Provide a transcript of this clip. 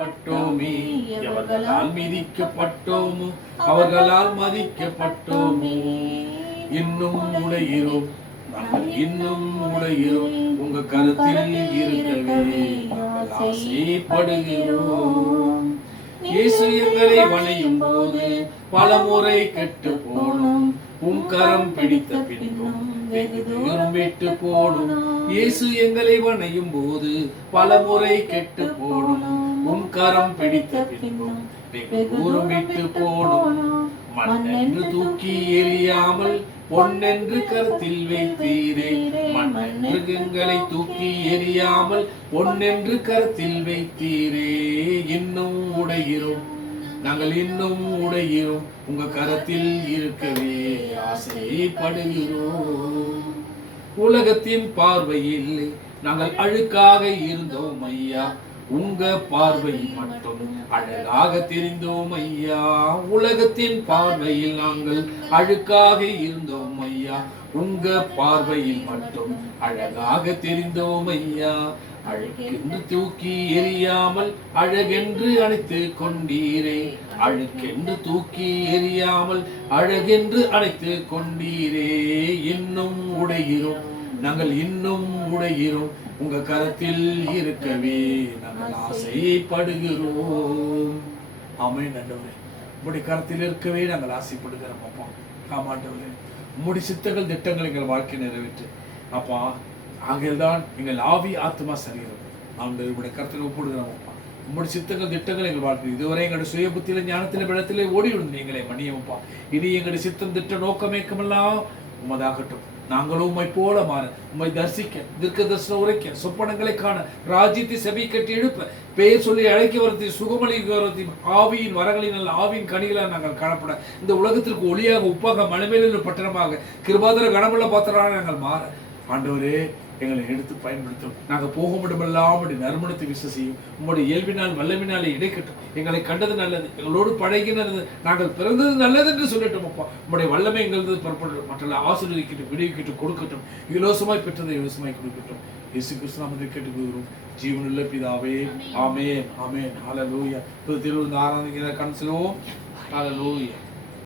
மதிக்கப்பட்டோமே, எவர்களால் மிதிக்கப்பட்டோமோ அவர்களால் மதிக்கப்பட்டோமே. இன்னும் உடைகிறோம், நாங்கள் இன்னும் உடைகிறோம், உங்க கருத்தில் இருக்கவே நாங்கள் ஆசைப்படுகிறோம். இயேசு எங்களை வளையும் போது பலமுறை கெட்டு போனோம், உம் கரம் பிடித்த பின்னும் வெகு தூரம் விட்டு போனோம். இயேசு எங்களை வணையும் போது பலமுறை கெட்டு போனோம், உம் கரம் பிடித்த பின்னும் வெகு தூரம் விட்டு போனோம். மண்ணென்று தூக்கி எறியாமல் பொன்னென்று கருத்தில் வைத்தீரே, மண்ணென்று எங்களை தூக்கி எறியாமல் பொன்னென்று கருத்தில் வைத்தீரே. இன்னும் உடைகிறோம், நாங்கள் இன்னும் உடைகிறோம், உங்க கரத்தில் இருக்கவே ஆசைப்படுகிறோம். உலகத்தின் பார்வையில் நாங்கள் அழுக்காக இருந்தோம் ஐயா, உங்க பார்வையில் மட்டும் அழகாக தெரிந்தோம் ஐயா. உலகத்தின் பார்வையில் நாங்கள் அழுக்காக இருந்தோம் ஐயா, உங்க பார்வையில் மட்டும் அழகாக தெரிந்தோம் ஐயா. அழுக்கென்று தூக்கி எறியாமல் அழகென்று அணைத்து கொண்டீரே, அழுக்கென்று தூக்கி எறியாமல் அழகென்று அணைத்து கொண்டீரே. இன்னும் உடைகிறோம், நாங்கள் இன்னும் உடைகிறோம், உங்க கரத்தில் இருக்கவே நாங்கள் ஆசைப்படுகிறோம். ஆமென் ஆண்டவரே, உங்களுடைய கரத்தில் இருக்கவே நாங்கள் ஆசைப்படுகிறோம் அப்பா. ஆமாண்டவரே, உங்களுடைய சித்தங்கள் திட்டங்கள் எங்கள் வாழ்க்கை நிறைவேற்று அப்பா. ஆகையில்தான் எங்கள் ஆவி ஆத்மா சரீரம் ஆண்டவர் உங்களுடைய கரத்தில் ஒப்புடுகிறோம் அப்பா. உங்களுடைய சித்தங்கள் திட்டங்கள் எங்கள் வாழ்க்கை இதுவரை எங்களுடைய சுய புத்தியில ஞானத்தில பலத்திலே ஓடிவிடும் நீங்களே மன்னியப்பா. இனி எங்களுடைய சித்தம் திட்ட நோக்கமேக்கமெல்லாம் உமதாகட்டும். நாங்களும் உம்மை போல மாற, உம்மை தரிசிக்க, தீர்க்க தரிசனம் உரைக்க, சொப்பனங்களை காண, ராஜ்யத்தை செவி கட்டி எழுப்ப, பெயர் சொல்லி அழைக்க வரத்தி, சுகமளிக்க வரத்தி, ஆவியின் வரங்களினால் ஆவியின் கனிகளால் நாங்கள் காணப்பட, இந்த உலகத்திற்கு ஒளியாக உப்பாக மலைமேலில் பட்டணமாக கிருபாதர கனமுள்ள பாத்திரமாக நாங்கள் மாற ஆண்டவரே எங்களை எடுத்து பயன்படுத்தும். நாங்கள் போக முடியுமெல்லாம் நறுமணத்தை விசுவாசியும். உங்களுடைய இயல்பினால் வல்லமினாலே இடைக்கட்டும். எங்களை கண்டது நல்லது, எங்களோடு பழகினது, நாங்கள் பிறந்தது நல்லது என்று சொல்லட்டும் அப்பா. உங்களுடைய வல்லமை எங்களது புறப்படும், மற்ற ஆசீர்வதிக்கட்டும், விடுவிக்கட்டும், கொடுக்கட்டும். இலவசமாய் பெற்றதை இலவசமாய் கொடுக்கட்டும். இயேசு கிறிஸ்து நாமத்தை கேட்டுக்கொள்கிறோம் ஜீவனுள்ள பிதாவே, ஆமென் ஆமென். ஹல்லேலூயா. 26 ஆராதனைக்கு கண் செல்வோம். ஹல்லேலூயா.